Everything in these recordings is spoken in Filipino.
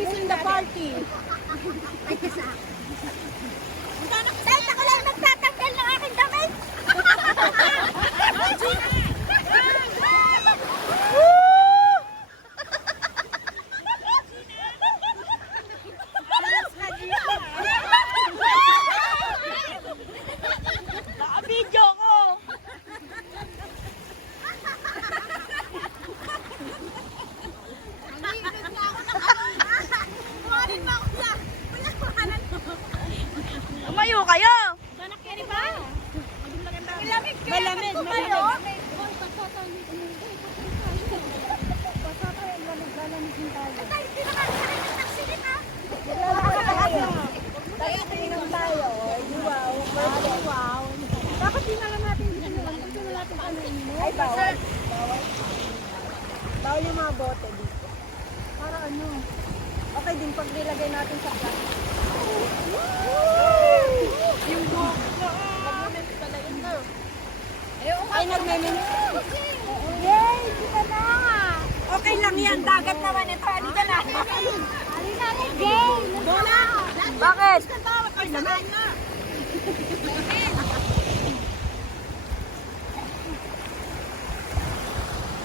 He's in the party. Dahil ako lang nagtatanggal ng aking damit. Naka-video ko. Tumayo kayo. Malamig. Wow. Dapat dinala natin dito na lang. Dito na natin ano mo. Ay, bawal. Bawal yung mga bote dito. Para ano. Okay din pag nilagay natin sa plastic. Yung buhok ko. Nag-moment pala yun na. Ay, nagme-minute. Yay! Kita na! Okay lang yan. Dagat naman ito. Halika na. Halika na, Jay! Bola! Bakit? Ay, naman.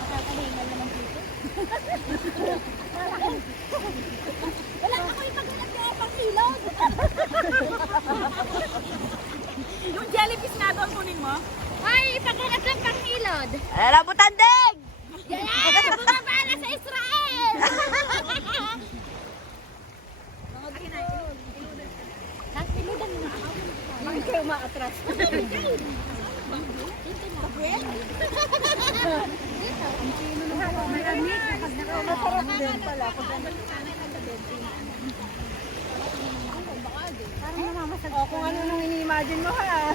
Nakakahingal naman dito. Wala ako yung paghanap niya pang ilog. Yung jellyfish nga doon kunin mo? Ay, paghanap lang pang ilod. Ala, butanding! Yan! Bumabala sa Israel! Tapos iludan mo. Hindi kayo maatras. Masarap din pala. Parang namamasag. O, kung ano nung ini-imagine mo ha.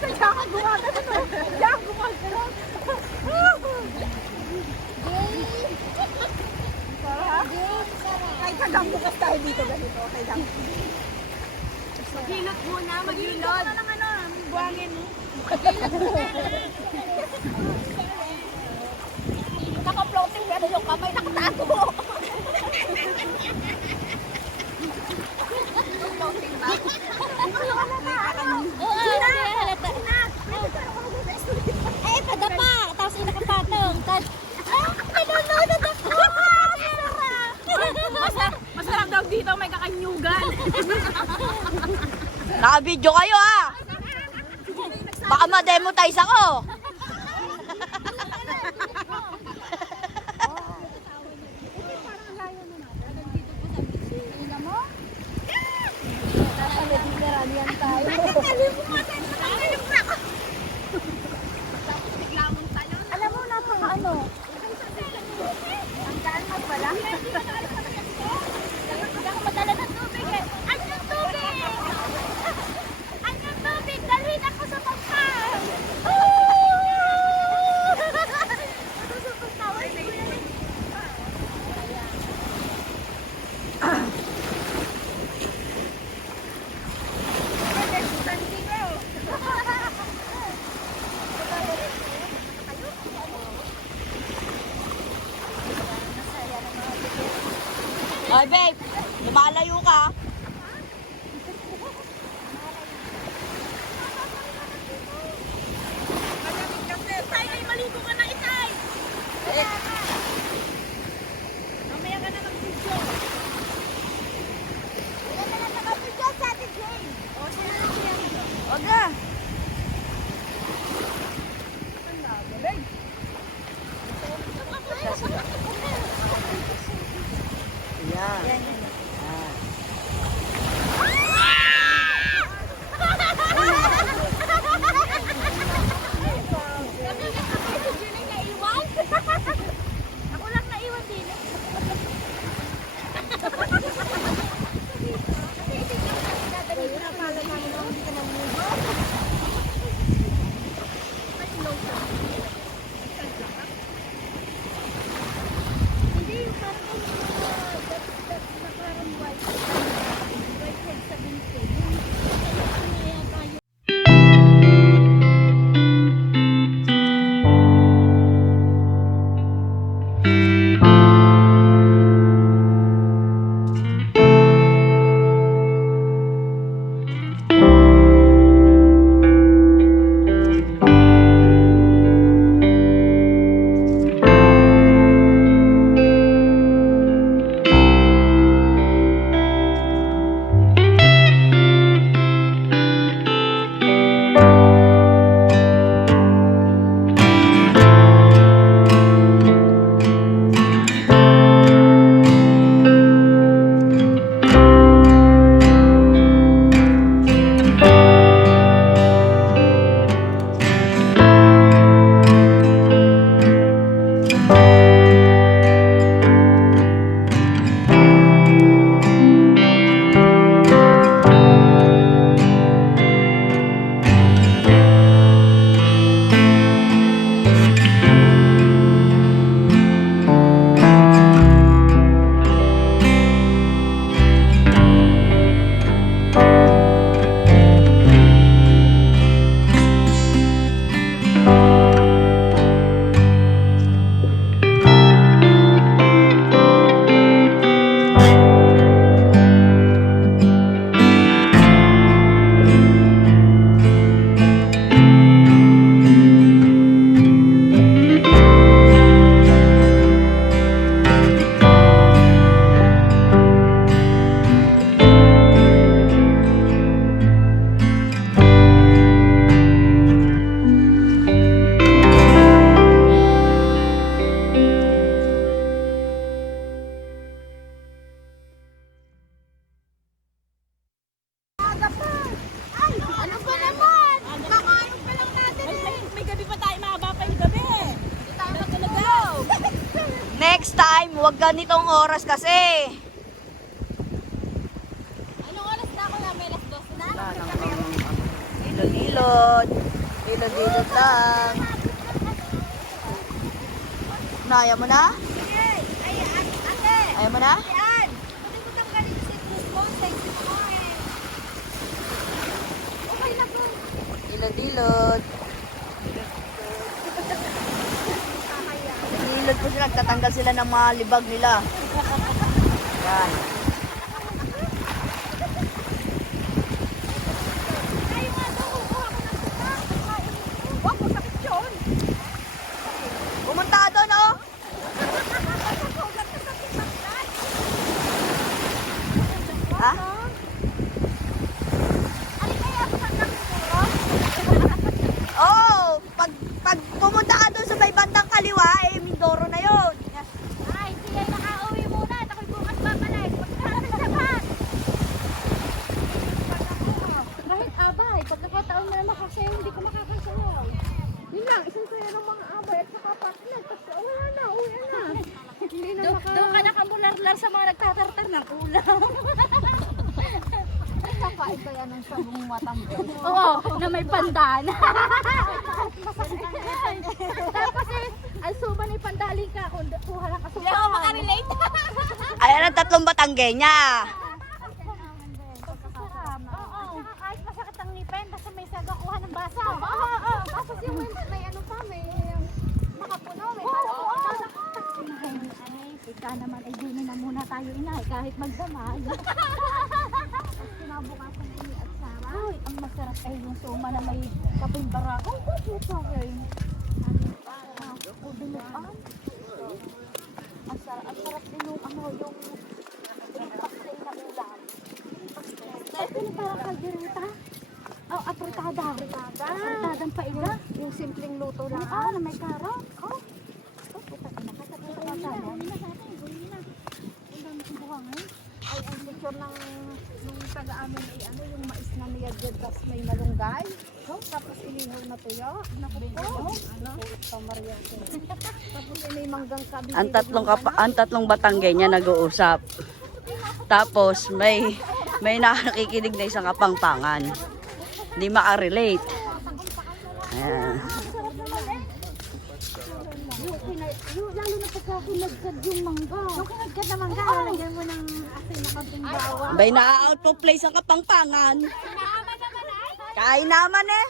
Diyan ka gumagano. Diyan ka gumagano. Sarap? Kahit hanggang bukas tayo dito ganito. Okay lang. Maghilot muna, maghilot. Ano ng ano, buhangin mo. Naka-floating pero yung kamay nakatago. Floating ba? Oo, halata. Ay, tada pa. Tapos yung nakapatong. Nanonood ako. Masarap daw dito, may kakanyugan. Naka-video kayo ha! Baka ma-demonetize ako! Alam mo na pang ano? Ang daan mo pala? Hindi ako madala ng tubig eh. Ano yung tubig? Ano yung tubig? Dalhin ako sa pagkain. Ay babe, lumalayo ka. Tay, ay maligo ka na, Itay. Mamaya ka na mag-video. Wala na lang nakapidyo sa atin, Jane. O, sila na siya. Wag na. Yan. Ako lang naiwan din. Wag ganitong oras kasi. Anong oras na ako na? May alas 12 na? Ilod-ilod. Ilod-ilod lang. Naya mo na? Ayaw mo na? Yan! Pwede mo tanggalin si Cruz mo sa isip mo eh. Okay na po. Ilod-ilod. Ilod po sila. Tatanggal sila ng mga libag nila. Yan. Wag mo sakit yun. Pumunta ka doon, oh. Ha? Alin kaya ako hanggang siguro? Oo. Pag pumunta ka doon sa may bandang kaliwa, eh, Mindoro na yun. Ay, hindi ay nakauwi muna. At ako'y bukas babalik. Pagkakasabat. Kahit abay, pagkakataon na naman kasi hindi ko makakasayaw. Yun lang, isang kaya ng mga abay at saka partner. Tapos wala na, uwi na. Hindi na Doon ka nakamularlar sa mga nagtatartar ng ulam. Kakain kaya ng sabong matanggal. Oo, na may pandan. Tapos ang suma ni pandaling ka. Kung kuha lang ka sa Hindi ako makarelate. Ayan ang tatlong Batanggenya. Oo, kahit masakit ang ngipin, basta may sagakuha ng basa. Oo. Tapos yung may ano pa, may makapuno, may Ika naman ay dinin na muna tayo inay kahit magdamag. kinabukasan ini at Sarah. Ay, ang masarap ay yung suma na may kaping barako. Oh, sorry. Dinuan. Ang sarap din yung ano, yung paksay na ulam. Ito yung parang kaldereta. Oh, apritada. Apritadang paila. Yung simpleng luto lang. Na may karot. Oh, puta ka na. Ang dami kong buhangin. Ay, ang picture ng nung taga-amin ay ano, yung mais na niyagyan, tapos may malunggay. Tapos ilihaw na tuyo. Naku po. Ano? Ito, Maria. Tapos may manggang kabi. Ang tatlong Batanggenya nag-uusap. Tapos may nakikinig na isang kapangpangan. Hindi makarelate. Ayan. Yung lalo na pagka kinagkad yung mangga. Yung kinagkat na mangga, lalagyan mo ng asin na kating bawang. Bay na-out of place ang kapangpangan. Kain naman eh.